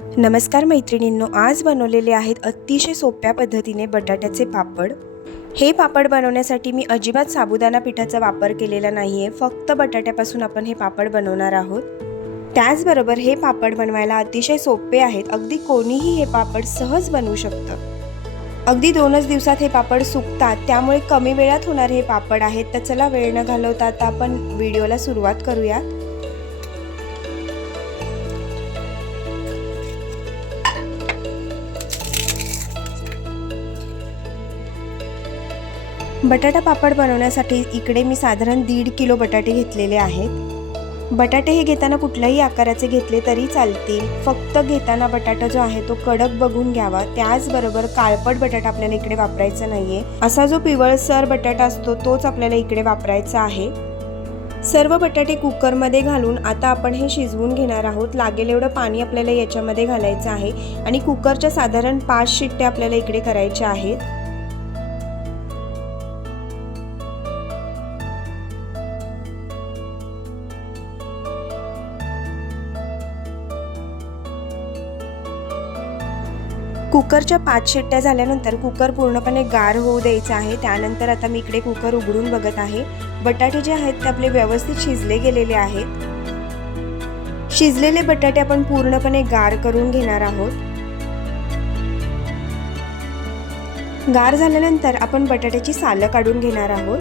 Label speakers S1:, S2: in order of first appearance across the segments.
S1: नमस्कार मैत्रिणींनो आज बनवलेले आहेत अतिशय सोप्या पद्धतीने बटाट्याचे पापड. हे पापड बनवण्यासाठी मी अजिबात साबुदाणा पिठाचा वापर केलेला नाही आहे फक्त बटाट्यापासून आपण हे पापड बनवणार आहोत. त्याचबरोबर हे पापड बनवायला अतिशय सोपे आहेत अगदी कोणीही हे पापड सहज बनवू शकतं. अगदी दोनच दिवसात हे पापड सुकतात त्यामुळे कमी वेळात होणारे हे पापड आहेत तर चला वेळ न घालवता आता आपण व्हिडिओला सुरुवात करूयात. बटाटा पापड बनवण्यासाठी इकडे मी साधारण दीड किलो बटाटे घेतलेले आहेत. बटाटे हे घेताना कुठल्याही आकाराचे घेतले तरी चालतील. फक्त घेताना बटाटा जो आहे तो कडक बघून घ्यावा. त्याचबरोबर काळपट बटाटा आपल्याला इकडे वापरायचा नाहीये. असा जो पिवळसर बटाटा असतो तोच आपल्याला इकडे वापरायचा आहे. सर्व बटाटे कुकरमध्ये घालून आता आपण हे शिजवून घेणार आहोत. लागेल एवढं पाणी आपल्याला याच्यामध्ये घालायचं आहे आणि कुकरच्या साधारण पाच शिट्ट्या आपल्याला इकडे करायच्या आहेत. कुकरच्या पाच शिट्ट्या झाल्यानंतर कुकर पूर्णपणे गार होऊ द्यायचं आहे. त्यानंतर आता मी इकडे कुकर उघडून बघत आहे. बटाटे जे आहेत ते आपले व्यवस्थित शिजले गेलेले आहेत. शिजलेले बटाटे आपण पूर्णपणे गार करून घेणार आहोत. गार झाल्यानंतर आपण बटाट्याची सालं काढून घेणार आहोत.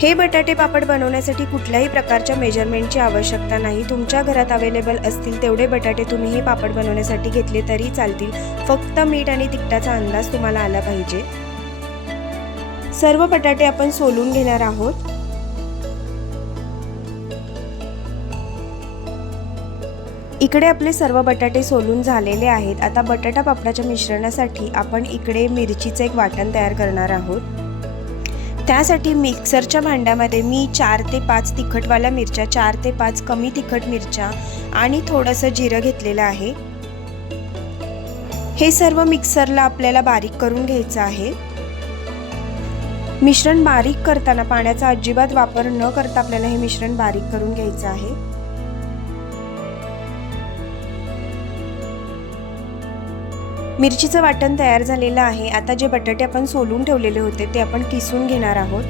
S1: हे बटाटे पापड बनवण्यासाठी कुठल्याही प्रकारच्या मेजरमेंटची आवश्यकता नाही. तुमच्या घरात अवेलेबल असतील तेवढे बटाटे तुम्ही हे पापड बनवण्यासाठी घेतले तरी चालतील. फक्त मीठ आणि तिखटाचा अंदाज तुम्हाला आला पाहिजे. सर्व बटाटे आपण सोलून घेणार आहोत. इकडे आपले सर्व बटाटे सोलून झालेले आहेत. आता बटाटा पापडाच्या मिश्रणासाठी आपण इकडे मिरचीचं एक वाटण तयार करणार आहोत. त्यासाठी मिक्सरच्या भांड्यामध्ये मी चार ते पाच तिखटवाल्या मिरच्या चार ते पाच कमी तिखट मिरच्या आणि थोडंसं जिरं घेतलेलं आहे. हे सर्व मिक्सरला आपल्याला बारीक करून घ्यायचं आहे. मिश्रण बारीक करताना पाण्याचा अजिबात वापर न करता आपल्याला हे मिश्रण बारीक करून घ्यायचं आहे. मिरचीचं वाटण तयार झालेलं आहे. आता जे बटाटे आपण सोलून ठेवलेले होते ते आपण किसून घेणार आहोत.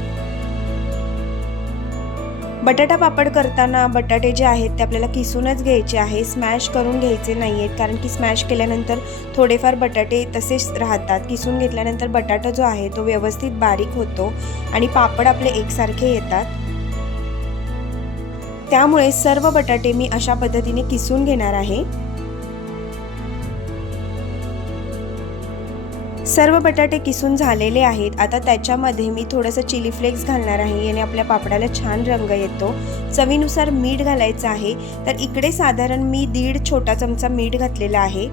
S1: बटाटा पापड करताना बटाटे जे आहेत ते आपल्याला किसूनच घ्यायचे आहे. स्मॅश करून घ्यायचे नाही आहेत कारण की स्मॅश केल्यानंतर थोडेफार बटाटे तसेच राहतात. किसून घेतल्यानंतर बटाटा जो आहे तो व्यवस्थित बारीक होतो आणि पापड आपले एकसारखे येतात. त्यामुळे सर्व बटाटे मी अशा पद्धतीने किसून घेणार आहे. सर्व बटाटे किसून झालेले आहेत. आता त्याच्यामध्ये मी थोडंसं चिली फ्लेक्स घालणार आहे. याने आपल्या पापडाला छान रंग येतो. चवीनुसार मीठ घालायचं आहे. तर इकडे साधारण मी दीड छोटा चमचा मीठ घातलेला आहे.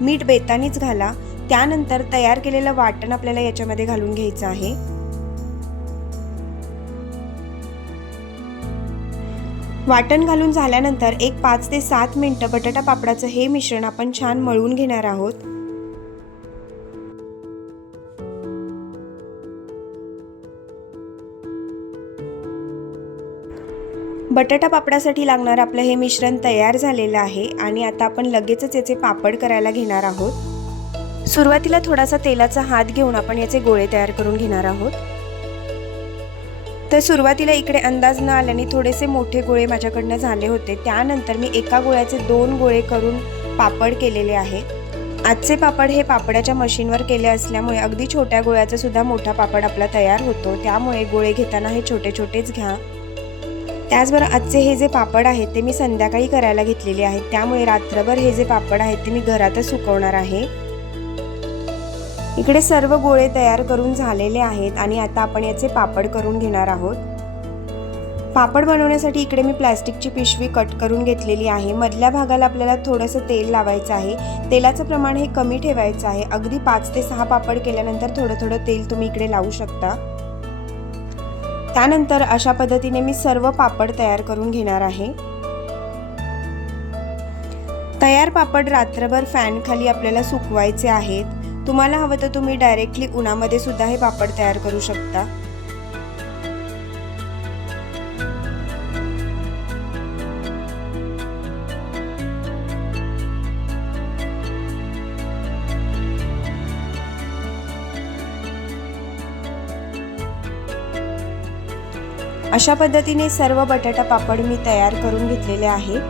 S1: मीठ बेतानीच घाला. त्यानंतर तयार केलेलं वाटण आपल्याला याच्यामध्ये घालून घ्यायचं आहे. वाटण घालून झाल्यानंतर एक पाच ते सात मिनटं बटाटा पापडाचं हे मिश्रण आपण छान मळून घेणार आहोत. बटाटा पापडासाठी लागणारं आपलं हे मिश्रण तयार झालेलं आहे आणि आता आपण लगेचच याचे पापड करायला घेणार आहोत. सुरुवातीला थोडासा तेलाचा हात घेऊन आपण याचे गोळे तयार करून घेणार आहोत. तर सुरुवातीला इकडे अंदाज न आल्याने थोडेसे मोठे गोळे माझ्याकडनं झाले होते. त्यानंतर मी एका गोळ्याचे दोन गोळे करून पापड केलेले आहे. आजचे पापड हे पापडाच्या मशीनवर केले असल्यामुळे अगदी छोट्या गोळ्याचा सुद्धा मोठा पापड आपला तयार होतो. त्यामुळे गोळे घेताना हे छोटे छोटेच घ्या. त्याचबरोबर आजचे हे जे पापड आहेत ते मी संध्याकाळी करायला घेतलेले आहेत. त्यामुळे रात्रभर हे जे पापड आहेत ते मी घरातच सुकवणार आहे. इकडे सर्व गोळे तयार करून झालेले आहेत आणि आता आपण याचे पापड करून घेणार आहोत. पापड बनवण्यासाठी इकडे मी प्लॅस्टिकची पिशवी कट करून घेतलेली आहे. मधल्या भागाला आपल्याला थोडंसं तेल लावायचं आहे. तेलाचं प्रमाण हे कमी ठेवायचं आहे. अगदी पाच ते सहा पापड केल्यानंतर थोडं थोडं तेल तुम्ही इकडे लावू शकता. त्यानंतर अशा पद्धतीने मी सर्व पापड तयार करून घेणार आहे. तयार पापड रात्रभर फॅनखाली आपल्याला सुकवायचे आहेत. तुम्हाला हवं तर तुम्ही डायरेक्टली उन्हामध्ये सुद्धा हे पापड तयार करू शकता. अशा पद्धतीने सर्व बटाटा पापड मी तयार करून घेतलेले आहेत.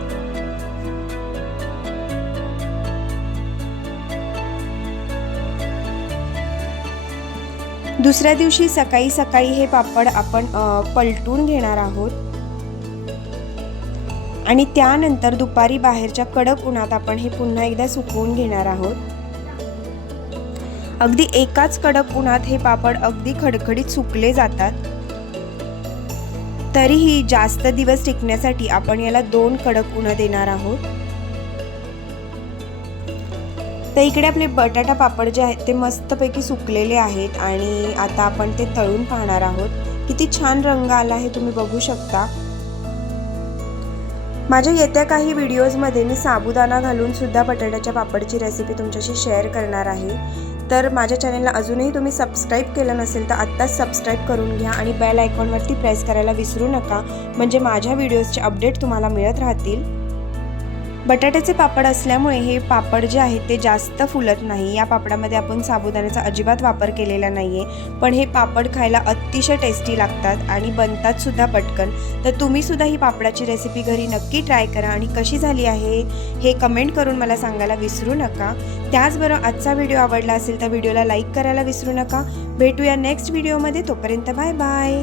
S1: दुसऱ्या दिवशी सकाळी सकाळी हे पापड आपण पलटून घेणार आहोत. आणि त्यानंतर दुपारी बाहेरच्या कडक उन्हात आपण हे पुन्हा एकदा सुकवून घेणार आहोत. अगदी एकाच कडक उन्हात हे पापड अगदी खडखडीत सुकले जातात. तरीही जास्त दिवस टिकण्यासाठी आपण याला दोन कडक उन्हा देणार आहोत. तर इकडे आपले बटाटा पापड जे आहेत ते मस्तपैकी सुकलेले आहेत आणि आता आपण ते तळून पाहणार आहोत. किती छान रंग आला आहे तुम्ही बघू शकता. माझ्या येत्या काही व्हिडिओजमध्ये मी साबुदाणा घालून सुद्धा बटाट्याच्या पापडची रेसिपी तुमच्याशी शेअर करणार आहे. तर माझ्या चॅनलला अजूनही तुम्ही सबस्क्राईब केलं नसेल तर आत्ताच सबस्क्राईब करून घ्या आणि बेल आयकॉनवरती प्रेस करायला विसरू नका. म्हणजे माझ्या व्हिडिओजचे अपडेट तुम्हाला मिळत राहतील. बटाट्याचे पापड असल्यामुळे हे पापड जे आहेत ते जास्त फुलत नाही. या पापडामध्ये आपण साबुदाण्याचा अजिबात वापर केलेला नाही आहे पण हे पापड खायला अतिशय टेस्टी लागतात आणि बनतात सुद्धा पटकन. तर तुम्ही सुद्धा ही पापडाची रेसिपी घरी नक्की ट्राय करा आणि कशी झाली आहे हे कमेंट करून मला सांगायला विसरू नका. त्याचबरोबर आजचा व्हिडिओ आवडला असेल तर व्हिडिओला लाईक करायला विसरू नका. भेटूया नेक्स्ट व्हिडिओमध्ये तोपर्यंत बाय बाय